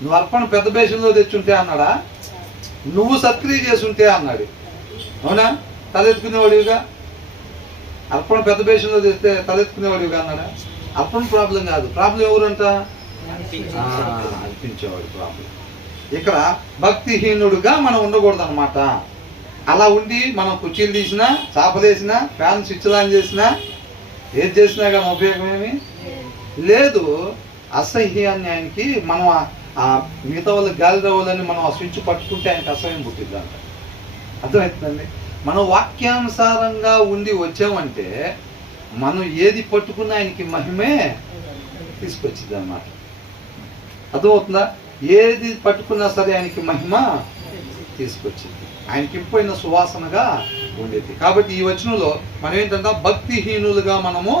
నువ్వు అర్పణ పెద్ద బేషన్లో తెచ్చుంటే అన్నాడా, నువ్వు సత్క్రియ చేసుంటే అన్నాడు. అవునా? తలెత్తుకునేవాడివిగా. అర్పణ పెద్ద బేషన్లో తెస్తే తలెత్తుకునేవాడివిగా అన్నాడా? అర్పణ ప్రాబ్లం కాదు, ప్రాబ్లం ఎవరంట? అర్పించేవాడు ప్రాబ్లం. ఇక్కడ భక్తిహీనుడుగా మనం ఉండకూడదు అనమాట. అలా ఉండి మనం కుర్చీలు తీసినా, చాపలేసినా, ఫ్యాన్ స్విచ్ ఆన్ చేసినా, ఏది చేసినా కానీ ఉపయోగమేమి లేదు. అసహ్యాన్ని ఆయనకి మనం మిగతా వాళ్ళకి గాలి రావాలని మనం ఆ స్విచ్ పట్టుకుంటే ఆయనకి అసహ్యం పుట్టిద్ది అంట. అర్థమవుతుందండి? మనం వాక్యానుసారంగా ఉండి వచ్చామంటే మనం ఏది పట్టుకున్నా ఆయనకి మహిమే తీసుకొచ్చింది అన్నమాట. అర్థమవుతుందా? ఏది పట్టుకున్నా సరే ఆయనకి మహిమ తీసుకొచ్చింది, ఆయనకి ఇంపైన సువాసనగా ఉండేది. కాబట్టి ఈ వచనంలో మనం ఏంటంటే భక్తిహీనులుగా మనము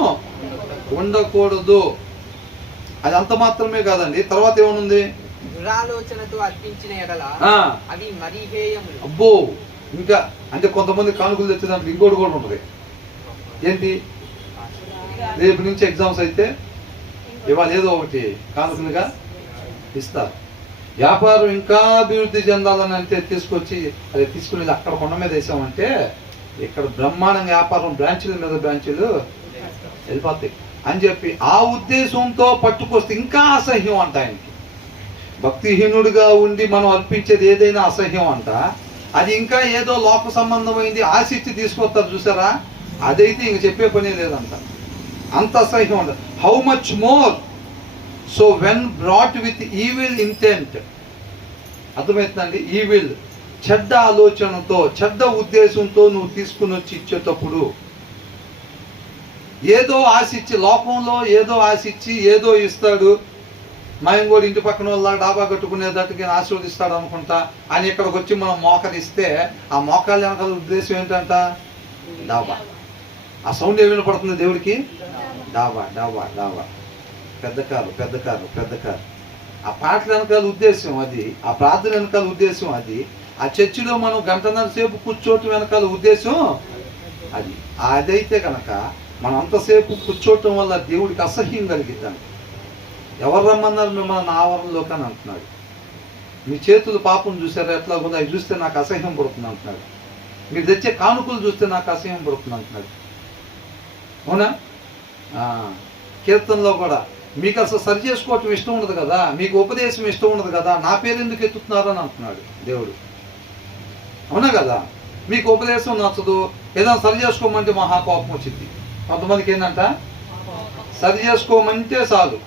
ఉండకూడదు. అది అంత మాత్రమే కాదండి, తర్వాత ఏమనుంది? దురాలోచనతో అర్పించిన ఎడల అవి మరీ హేయములు. అబ్బో, ఇంకా అంటే కొంతమంది కానుకలు తెచ్చేదాంట్లో ఇంకోటి కూడా ఉంటుంది. ఏంటి? రేపు నుంచి ఎగ్జామ్స్ అయితే ఇవాళ ఏదో ఒకటి కానుకలుగా ఇస్తారు. వ్యాపారం ఇంకా అభివృద్ధి చెందాలని అంటే తీసుకొచ్చి అది తీసుకుని అక్కడ కొండ మీద వేసామంటే ఇక్కడ బ్రహ్మాండంగా వ్యాపారం బ్రాంచీల మీద బ్రాంచీలు వెళ్ళిపోతాయి అని చెప్పి ఆ ఉద్దేశంతో పట్టుకొస్తే ఇంకా అసహ్యం అంట ఆయనకి. భక్తిహీనుడిగా ఉండి మనం అర్పించేది ఏదైనా అసహ్యం అంట. అది ఇంకా ఏదో లోక సంబంధమైంది ఆశిచ్చి తీసుకొస్తారు చూసారా, అదైతే ఇంక చెప్పే పని లేదంట, అంత అసహ్యం అంట. How much more so when brought with evil intent. అర్థమవుతుందండి? ఈవిల్, చెడ్డ ఆలోచనతో, చెడ్డ ఉద్దేశంతో నువ్వు తీసుకుని వచ్చి ఇచ్చేటప్పుడు ఏదో ఆశిచ్చి, లోకంలో ఏదో ఆశిచ్చి ఏదో ఇస్తాడు, మేము కూడా ఇంటి పక్కన వాళ్ళ డాబా కట్టుకునేటట్టుగా ఆశీర్వదిస్తాడు అనుకుంటా అని ఇక్కడికి వచ్చి మనం మోకరిస్తే ఆ మోకాళ్ళ వెనకాల ఉద్దేశం ఏంటంట? డాబా. ఆ సౌండ్ ఏమైనా పడుతుంది దేవుడికి? డాబా డాబా డాబా, పెద్ద కారు పెద్ద కారు పెద్ద కారు. ఆ పాటల వెనకాల ఉద్దేశం అది, ఆ ప్రార్థన వెనకాల ఉద్దేశం అది, ఆ చర్చిలో మనం గంటన్నర సేపు కూర్చోవటం వెనకాల ఉద్దేశం అది. అదైతే కనుక మనం అంతసేపు కూర్చోవటం వల్ల దేవుడికి అసహ్యం కలిగిద్దాం. ఎవరు రమ్మన్నారు మిమ్మల్ని నా ఆవరణలోకి అని అంటున్నాడు. మీ చేతులు పాపం చూసారా ఎట్లా ఉందో, అవి చూస్తే నాకు అసహ్యం పడుతుంది అంటున్నాడు. మీరు తెచ్చే కానుకలు చూస్తే నాకు అసహ్యం పడుతుంది అంటున్నాడు. అవునా? కీర్తనలో కూడా మీకు అసలు సరి చేసుకోవటం ఇష్టం ఉండదు కదా, మీకు ఉపదేశం ఇష్టం ఉండదు కదా, నా పేరు ఎందుకు ఎత్తుతున్నారు అని అంటున్నాడు దేవుడు. అవునా కదా? మీకు ఉపదేశం నచ్చదు, ఏదైనా సరి చేసుకోమంటే మహాకోపం వచ్చింది. కొంతమందికి ఏంటంట, సరి చేసుకోమంటే చాలు